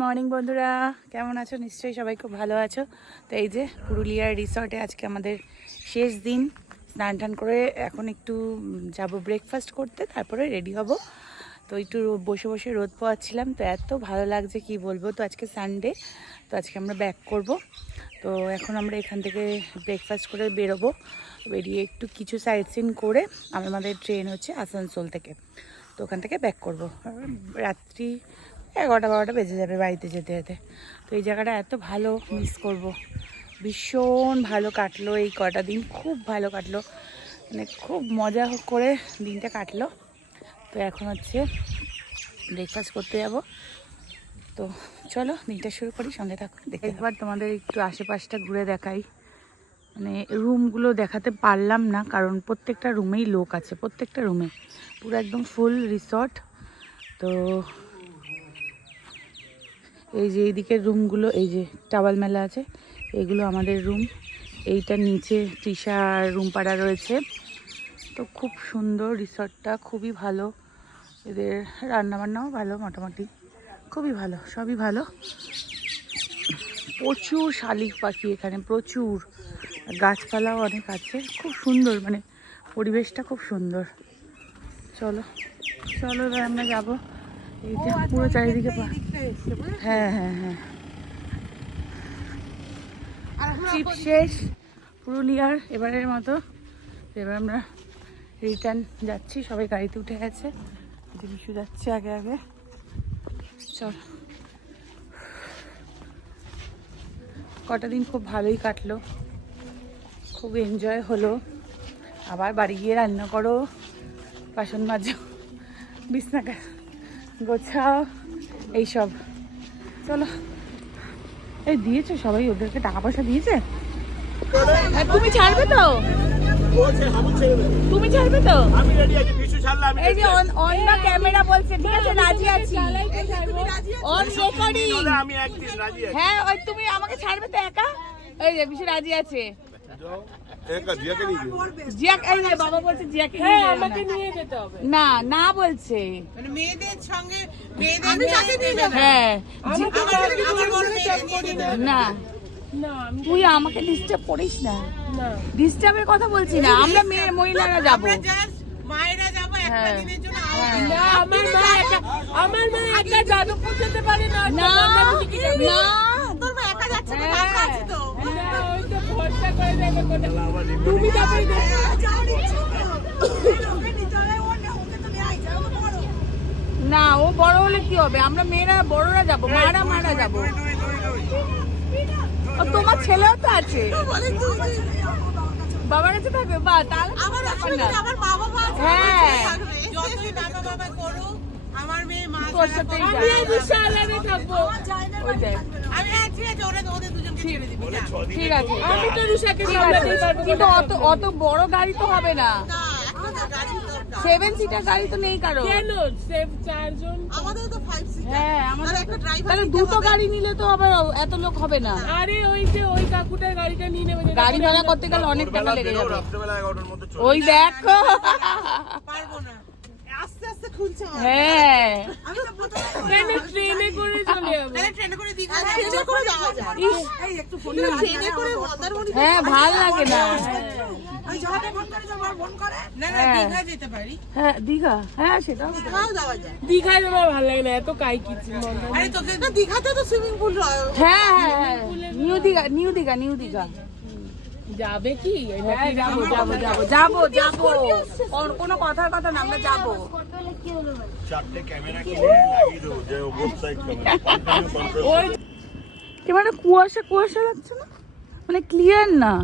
Morning বন্ধুরা, কেমন আছো? নিশ্চয়ই সবাই খুব ভালো আছো। তো এই যে পুরুলিয়ার রিসর্টে আজকে আমাদের শেষ দিন। স্নান টান করে এখন একটু যাব ব্রেকফাস্ট করতে, তারপরে রেডি হব। তো একটু বসে বসে রোদ পোয়াচ্ছিলাম, তো এত ভালো লাগছে কি বলব? তো আজকে সানডে তো আজকে আমরা ব্যাক করব। তো এখন আমরা এখান থেকে ব্রেকফাস্ট করে বেরোবো। বেরিয়ে একটু কিছু সাইড সিন করে আমাদের ট্রেন হচ্ছে আসানসোল থেকে। তো ওখান থেকে ব্যাক করব। রাত্রি এগারোটা বারোটা বেজে যাবে বাড়িতে যেতে যেতে। তো এই জায়গাটা এত ভালো মিস করব। ভীষণ ভালো কাটলো এই কটা দিন, খুব ভালো কাটলো। মানে খুব মজা করে দিনটা কাটলো। তো এখন হচ্ছে ব্রেকফাস্ট করতে যাব। তো চলো, দিনটা শুরু করি, সঙ্গে থাকো দেখে একবার তোমাদের একটু আশেপাশটা ঘুরে দেখাই। মানে রুমগুলো দেখাতে পারলাম না, কারণ প্রত্যেকটা রুমেই লোক আছে, প্রত্যেকটা রুমে পুরো একদম ফুল রিসর্ট তো এই যে এইদিকের রুমগুলো, এই যে টাওয়াল মেলা আছে, এগুলো আমাদের রুম। এইটার নিচে তৃষার রুম পাড়া রয়েছে। তো খুব সুন্দর রিসর্টটা, খুবই ভালো। এদের রান্নাবান্নাও ভালো মোটামুটি। খুবই ভালো, সবই ভালো। প্রচুর শালিক পাখি এখানে, প্রচুর। গাছপালাও অনেক আছে, খুব সুন্দর মানে পরিবেশটা খুব সুন্দর। চলো চলো এবার আমরা যাব। এই যে পুরো চারিদিকে হ্যাঁ হ্যাঁ হ্যাঁ। ট্রিপ শেষ, পুরুলিয়ার এবারের মতো। এবার আমরা রিটার্ন যাচ্ছি, সবাই গাড়িতে উঠে গেছে। এই যাচ্ছে আগে আগে। চল। কটা দিন খুব ভালোই কাটলো। খুব এনজয় হলো। আবার বাড়ি গিয়ে রান্না করো। বাসন মাজো। বিছনা গোছাও এইসব। চলো। এই দিয়েছে সবাই ওদেরকে টাকা পয়সা দিয়েছে? আর তুমি ছাড়বে তো? তুমি ছাড়বে তো? আমি রেডি আছি বিশু ছাড়লে আমি এই যে অন অন দা ক্যামেরা বলছে ঠিক আছে রাজি আছি। অন রেকর্ডিং আমি একদিন রাজি আছি। হ্যাঁ ওই তুমি আমাকে ছাড়বে তো একা? এই যে বিশু রাজি আছে। হ্যাঁ, নিয়ে আমাকে নিয়ে যেতে হবে। না না বলছে। মানে হ্যাঁ না না আমি তুই আমাকে ডিস্টার্ব করিস না। না। ডিস্টার্বের কথা বলছি না আমরা মেয়ে মহিলারা যাব। মায়েরা যাব একটা হ্যাঁ। দিনের জন্য না আমার মা একা আমার মা একা যাদবপুর যেতে পারে না না না। তোর মা একা যাচ্ছে না হ্যাঁ। কাকা আছে তো। ভরসা করে দেবে তুমি যাবে না ও বড় হলে কি হবে? আমরা মেয়েরা বড়রা যাব মারা মারা যাব। ও তোমার ছেলেও তো আছে। বাবার কাছে থাকবে? বা তাহলে আমার হ্যাঁ। যতই বাবা বাবা করুক তোর সাথেই আমি এই বিশাল আরে থাকব। ওই আমি ঠিক আছে ওরা ওদের দুজনকে ছেড়ে দিবি ঠিক আছে। আমি তো রুষাকে ঠিক পারব কিন্তু অত অত বড় গাড়ি তো হবে না। সেভেন সিটার গাড়ি তো নেই কারও। কেন? চারজন। আমাদের তো ফাইভ সিটার হ্যাঁ আমাদের একটা ড্রাইভার তাহলে দুটো গাড়ি নিলে তো আবার এত লোক হবে না। আরে ওই যে ওই কাকুটার গাড়িটা নিয়ে নেবে গাড়ি ভাড়া করতে গেলে অনেক টাকা লেগে যাবে। ওই দেখো। পারব না আস্তে আস্তে খুলছে আমার। হ্যাঁ। আমি ট্রেনে ট্রেনে করে চলে যাব। ট্রেনে করে ট্রেনে করে যাওয়া যায়। ইস, কিন্তু ট্রেনে করে মন্দারমণি হ্যাঁ ভালো লাগে না। না না হ্যাঁ। দীঘা যেতে পারি। হ্যাঁ দীঘা। হ্যাঁ সেটাও দীঘাও যাওয়া যায়। দীঘায় আমার ভালো লাগে না এত কাই কিচি আরে তোকে না দীঘাতে তো সুইমিং পুল হ্যাঁ। হ্যাঁ হ্যাঁ new Digha new Digha new Digha. যাবে কি? হ্যাঁ যাব যাব যাব যাব যাব। কোন- কোনো কথার কথা না আমরা যাব। মানে কুয়াশা কুয়াশা লাগছে না? মানে ক্লিয়ার না।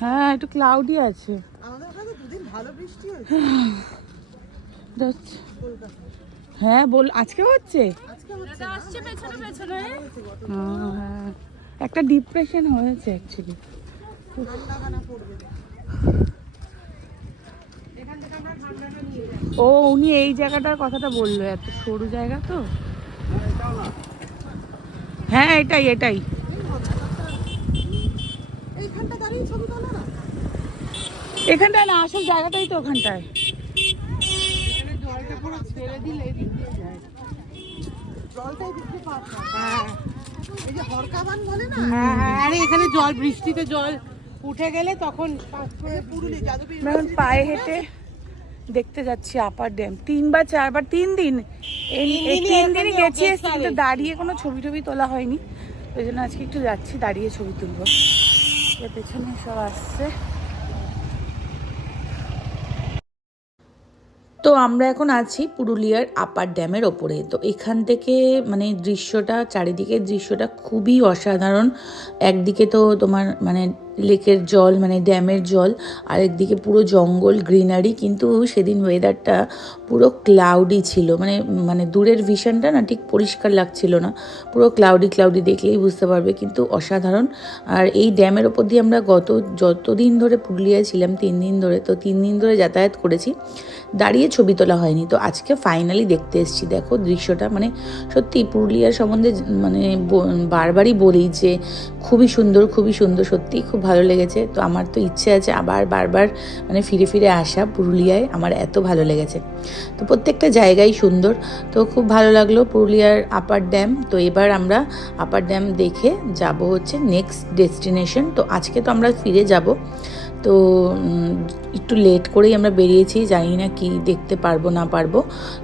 হ্যাঁ। একটু ক্লাউডি আছে। আমাদের ওখানে দুদিন ভালো বৃষ্টি হয়েছে। যাচ্ছে। হ্যাঁ বল আজকে হচ্ছে? হ্যাঁ, হ্যাঁ। একটা ডিপ্রেশন হয়েছে অ্যাকচুয়ালি ও উনি এই জায়গাটার কথাটা বলল এত সরু জায়গা তো। হ্যাঁ এটাই এটাই। এখানটায় না আসল জায়গাটাই তো ওখানটায়। হ্যাঁ হ্যাঁ আরে এখানে জল বৃষ্টিতে জল উঠে গেলে তখন পায়ে হেঁটে দেখতে যাচ্ছি আপার ড্যাম। তিন তিনবার চারবার তিন দিন। তিন দিনই গেছি কিন্তু দাঁড়িয়ে কোনো ছবি টবি তোলা হয়নি। ওই জন্য আজকে একটু যাচ্ছি দাঁড়িয়ে ছবি তুলবো। পেছনে সব আসছে। তো আমরা এখন আছি পুরুলিয়ার আপার ড্যামের ওপরে। তো এখান থেকে মানে দৃশ্যটা চারিদিকের দৃশ্যটা খুবই অসাধারণ। একদিকে তো তোমার মানে লেকের জল মানে ড্যামের জল আর একদিকে পুরো জঙ্গল, গ্রিনারি, কিন্তু সেদিন ওয়েদারটা পুরো ক্লাউডি ছিল। মানে মানে দূরের ভিশনটা না ঠিক পরিষ্কার লাগছিল না। পুরো ক্লাউডি ক্লাউডি দেখলেই বুঝতে পারবে, কিন্তু অসাধারণ। আর এই ড্যামের ওপর দিয়ে আমরা গত, যতদিন ধরে পুরুলিয়ায় ছিলাম, তিন দিন ধরে, তো তিন দিন ধরে যাতায়াত করেছি, দাঁড়িয়ে ছবি তোলা হয়নি। তো আজকে ফাইনালি দেখতে এসেছি। দেখো দৃশ্যটা মানে সত্যি পুরুলিয়ার সম্বন্ধে মানে বারবারই বলি যে খুবই সুন্দর খুবই সুন্দর সত্যি খুব ভালো লেগেছে। তো আমার তো ইচ্ছে আছে আবার বারবার মানে ফিরে ফিরে আসা পুরুলিয়ায়। আমার এত ভালো লেগেছে। তো প্রত্যেকটা জায়গাই সুন্দর। তো খুব ভালো লাগল পুরুলিয়ার আপার ড্যাম। তো এবার আমরা আপার ড্যাম দেখে যাব হচ্ছে নেক্সট ডেস্টিনেশন। তো আজকে তো আমরা ফিরে যাব। তো একটু লেট করেই আমরা বেরিয়েছি। জানি না কি দেখতে পারব, না পারব।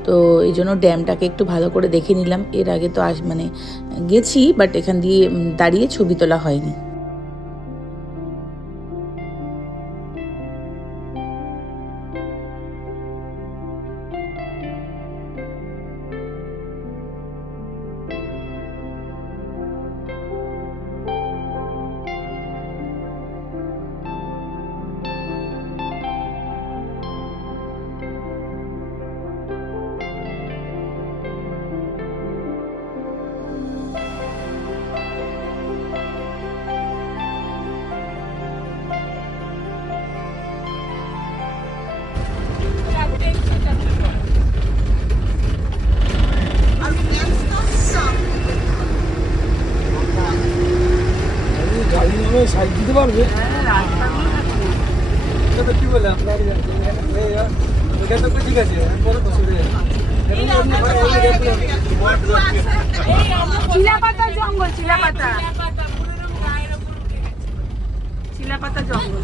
তো এই জন্য ড্যামটাকে একটু ভালো করে দেখে নিলাম। এর আগে তো আস মানে গেছি, বাট এখান দিয়ে দাঁড়িয়ে ছবি তোলা হয়নি। এটা তো কি বলে আপনার ঠিক আছে পরে তো সরে চিলাপাতা জঙ্গল চিলাপাতা। জঙ্গল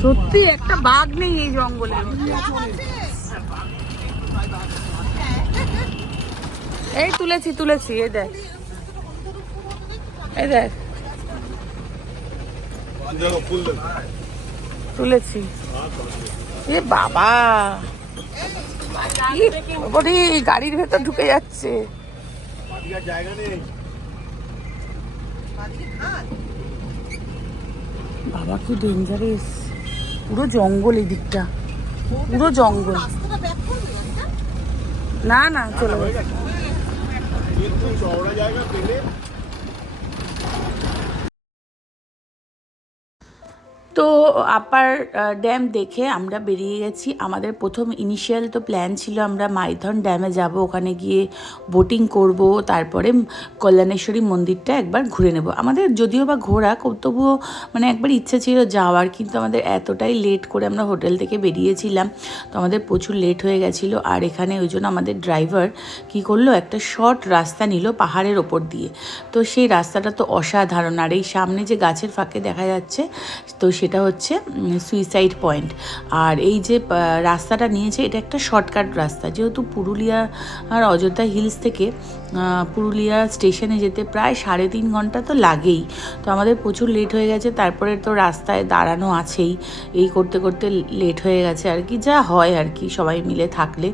সত্যি একটা বাঘ নেই এই জঙ্গলে এই তুলেছি তুলেছি এই দেখ। এই দেখ। তুলেছি। এ বাবা। এ গাড়ির ভেতর ঢুকে যাচ্ছে। বাবা, কি ডেঞ্জারাস পুরো জঙ্গল এই দিকটা পুরো জঙ্গল। না না, চলে গেছে কিন্তু চওড়া জায়গা পেলে তো আপার ড্যাম দেখে আমরা বেরিয়ে গেছি। আমাদের প্রথম ইনিশিয়াল তো প্ল্যান ছিল আমরা মাইথন ড্যামে যাব, ওখানে গিয়ে বোটিং করব, তারপরে কল্যাণেশ্বরী মন্দিরটা একবার ঘুরে নেব। আমাদের যদিও বা ঘোরা তবুও মানে একবার ইচ্ছে ছিল যাওয়ার, কিন্তু আমাদের এতটাই লেট করে আমরা হোটেল থেকে বেরিয়েছিলাম, তো আমাদের প্রচুর লেট হয়ে গেছিল। আর এখানে ওই জন্য আমাদের ড্রাইভার কি করল, একটা শর্ট রাস্তা নিল পাহাড়ের ওপর দিয়ে। তো সেই রাস্তাটা তো অসাধারণ। আর এই সামনে যে গাছের ফাঁকে দেখা যাচ্ছে, তো সেটা হচ্ছে সুইসাইড পয়েন্ট আর এই যে রাস্তাটা নিয়েছে, এটা একটা শর্টকাট রাস্তা। যেহেতু পুরুলিয়া আর অযোধ্যা হিলস থেকে পুরুলিয়া স্টেশনে যেতে প্রায় সাড়ে তিন ঘণ্টা তো লাগেই। তো আমাদের প্রচুর লেট হয়ে গেছে, তারপরে তো রাস্তায় দাঁড়ানো আছেই। এই করতে করতে লেট হয়ে গেছে আর কি, যা হয় আর কি, সবাই মিলে থাকলে।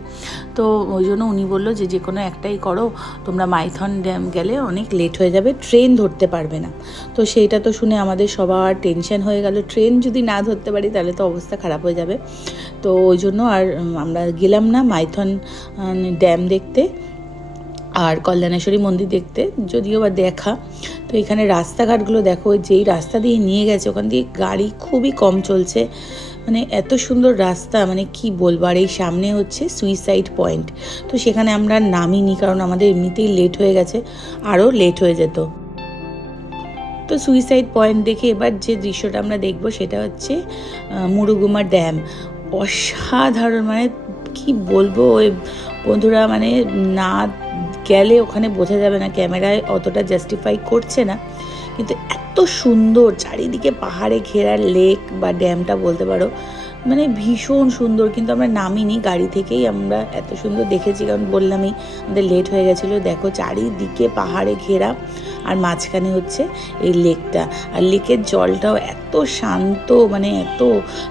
তো ওই জন্য উনি বলল যে যে কোনো একটাই করো, তোমরা মাইথন ড্যাম গেলে অনেক লেট হয়ে যাবে ট্রেন ধরতে পারবে না। তো সেইটা তো শুনে আমাদের সবার টেনশন হয়ে গেল। ট্রেন যদি না ধরতে পারি, তাহলে তো অবস্থা খারাপ হয়ে যাবে। তো ওই জন্য আর আমরা গেলাম না মাইথন ড্যাম দেখতে। আর কল্যাণেশ্বরী মন্দির দেখতে, যদিও বা দেখা। তো এখানে রাস্তাঘাটগুলো দেখো যেই রাস্তা দিয়ে নিয়ে গেছে, ওখান দিয়ে গাড়ি খুবই কম চলছে। মানে এত সুন্দর রাস্তা মানে কি বলব? আর এই সামনে হচ্ছে সুইসাইড পয়েন্ট তো সেখানে আমরা নামিনি, কারণ আমাদের এমনিতেই লেট হয়ে গেছে আরও লেট হয়ে যেত। তো সুইসাইড পয়েন্ট দেখে এবার যে দৃশ্যটা আমরা দেখব, সেটা হচ্ছে মুরুগুমা ড্যাম অসাধারণ মানে কি বলব? ওই বন্ধুরা মানে না গেলে ওখানে বোঝা যাবে না, ক্যামেরায় অতটা জাস্টিফাই করছে না। কিন্তু এত সুন্দর চারিদিকে পাহাড়ে ঘেরা লেক বা ড্যামটা বলতে পারো মানে ভীষণ সুন্দর। কিন্তু আমরা নামিনি, গাড়ি থেকেই আমরা এত সুন্দর দেখেছি। কারণ বললামই, আমাদের লেট হয়ে গেছিল। দেখো চারিদিকে পাহাড়ে ঘেরা, আর মাঝখানে হচ্ছে এই লেকটা আর লেকের জলটাও এত শান্ত মানে এত,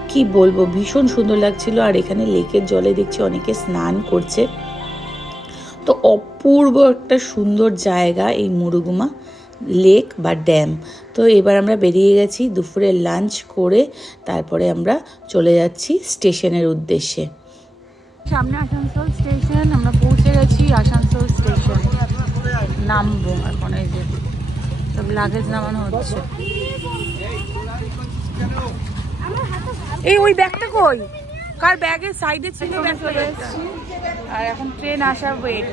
কি বলব, ভীষণ সুন্দর লাগছিল। আর এখানে লেকের জলে দেখছি অনেকে স্নান করছে। তো অপূর্ব একটা সুন্দর জায়গা এই মুরুগুমা লেক বা ড্যাম। তো এবার আমরা বেরিয়ে গেছি দুপুরে লাঞ্চ করে তারপরে আমরা চলে যাচ্ছি স্টেশনের উদ্দেশ্যে। সামনে আসানসোল স্টেশন, আমরা পৌঁছে গেছি আসানসোল স্টেশন। নামবো এখন এই যে, সব লাগেজ নামানো হচ্ছে। এই ওই ব্যাগটা কই? কার ব্যাগের সাইডে ছিল আর এখন ট্রেন আসা ওয়েট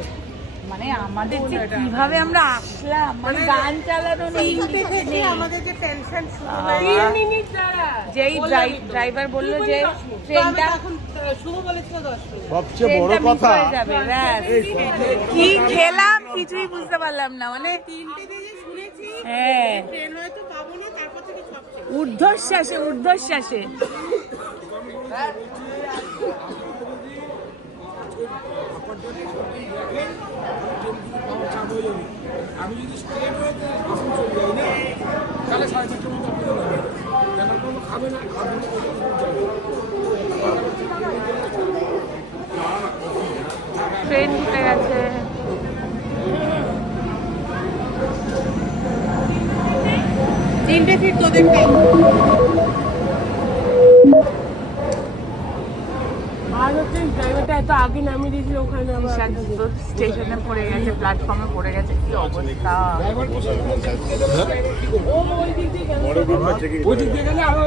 মানে আমাদের যে কীভাবে আমরা আসলাম মানে গান চালানো নেই। আমাদের যে টেনশন আহ, যেই ড্রাইভার বলল যে ট্রেনটা এখন শুরু বলেছিল দশ মিনিট সবচেয়ে বড় কথা। কি খেলাম? কিছুই বুঝতে পারলাম না। মানে তিনটে দিকে শুনেছি হ্যাঁ। ট্রেন হয়তো পাবো না তারপর থেকে সব ঊর্ধ্বশ্বাসে ঊর্ধ্বশ্বাসে। আমি যদি তাহলে সাড়ে যাবে। ট্রেন ঢুকে গেছে। তিনটে ফিট তোদের ট্রেন আর হচ্ছে ড্রাইভারটা এত আগে নামিয়ে দিয়েছিল ওখানে আবার স্টেশনে পড়ে গেছে প্ল্যাটফর্মে পড়ে গেছে কি অবস্থা? ওই দিক দিয়ে গেলে। আরও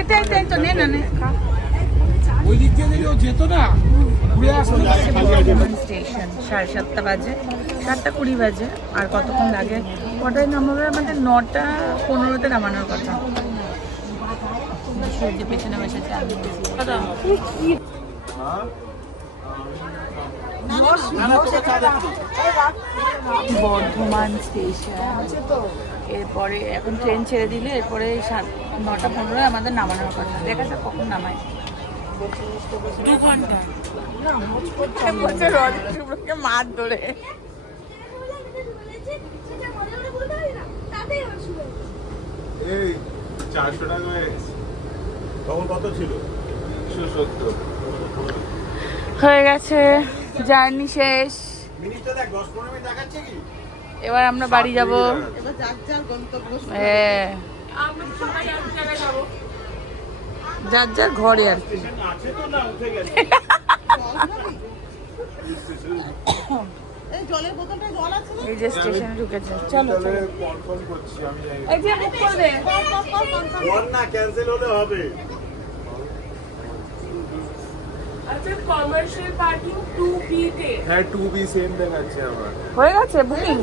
এটা এটা তো নে না নে ওই দিক দিয়ে যদি ও যেত না ঘুরে আসতো স্টেশন সাড়ে সাতটা বাজে সাতটা কুড়ি বাজে আর কতক্ষণ লাগে? কটায় নামাবে? আমাদের নটা পনেরোতে নামানোর কথা। সূর্য পেছনে বসেছে বর্ধমান স্টেশন এরপরে এখন ট্রেন ছেড়ে দিলে এরপরে সাত নটা পনেরোয় আমাদের নামানোর কথা। দেখা যাক কখন নামায়। দু ঘণ্টা। মার ধরে এই চারশো টাকা হয়ে গেছে জার্নি শেষ। এবার আমরা বাড়ি যাব। যার যার হ্যাঁ ঘরে আর কি। আছে তো না উঠে গেছে। এই জলের বোতলটা না? যে স্টেশনে ঢুকেছে। চলো চলো। কনফার্ম করছি আমি যাই। এই যে বুক করে না ক্যান্সেল হলে হবে। আচ্ছা কমার্শিয়াল পার্কিং টু তে। হ্যাঁ সেম দেখাচ্ছে আমার। হয়ে গেছে বুকিং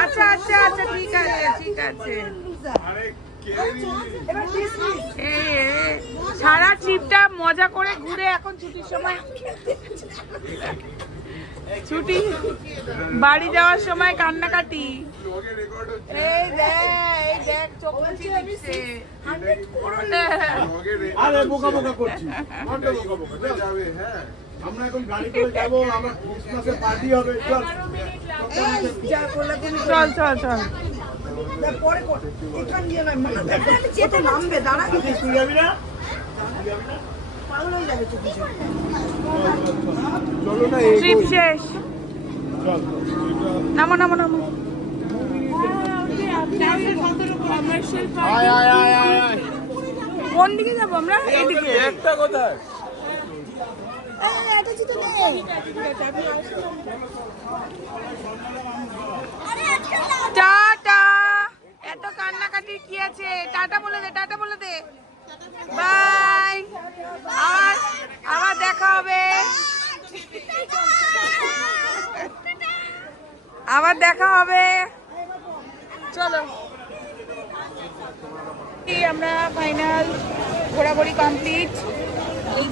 আচ্ছা আচ্ছা আচ্ছা ঠিক আছে ঠিক আছে। সারা ট্রিপটা মজা করে ঘুরে এখন ছুটির সময়। ছুটি? বাড়ি যাওয়ার সময় কান্নাকাটি। এই দেখ দেখ চোখ আরে বোকা বোকা করছি বোকা বোকা চল। হ্যাঁ। আমরা এখন গাড়ি করে যাব আমরা ক্রিসমাসের পার্টি হবে। চল। চল চল চল। নামবে দাঁড়া। তুই যাবি না? চলো না এই ট্রিপ শেষ। নামো নামো নামো। কমার্শিয়াল আয় আয় আয় আয় আয়। কোন দিকে যাব আমরা? এদিকে। একটা কোথায়? টাটা। আছে। টাটা বলে দে, টাটা বলে দে। বাই। আবার আবার দেখা হবে। আবার দেখা হবে। চলো। আমরা ফাইনাল ঘোরাঘুরি কমপ্লিট এই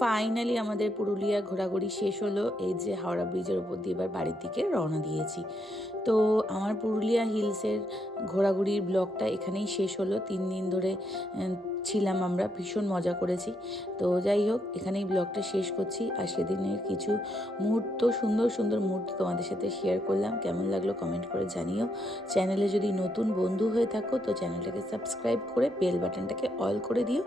ফাইনালি আমাদের পুরুলিয়া ঘোরাঘুরি শেষ হলো। এই যে হাওড়া ব্রিজের উপর দিয়ে এবার বাড়ির দিকে রওনা দিয়েছি। তো আমার পুরুলিয়া হিলসের ঘোরাঘুরির ব্লগটা এখানেই শেষ হলো। তিন দিন ধরে ছিলাম আমরা, ভীষণ মজা করেছি। তো যাই হোক, এখানেই ব্লগটা শেষ করছি। আর সেদিনের কিছু মুহূর্ত, সুন্দর সুন্দর মুহূর্ত তোমাদের সাথে শেয়ার করলাম। কেমন লাগল কমেন্ট করে জানিও। চ্যানেলে যদি নতুন বন্ধু হয়ে থাকো, তো চ্যানেলটাকে সাবস্ক্রাইব করে বেল বাটনটাকে অল করে দিও।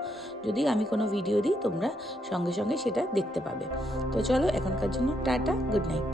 যদি আমি কোনো ভিডিও দিই, তোমরা সঙ্গে সঙ্গে সেটা দেখতে পাবে। তো চলো, এখনকার জন্য টাটা গুড নাইট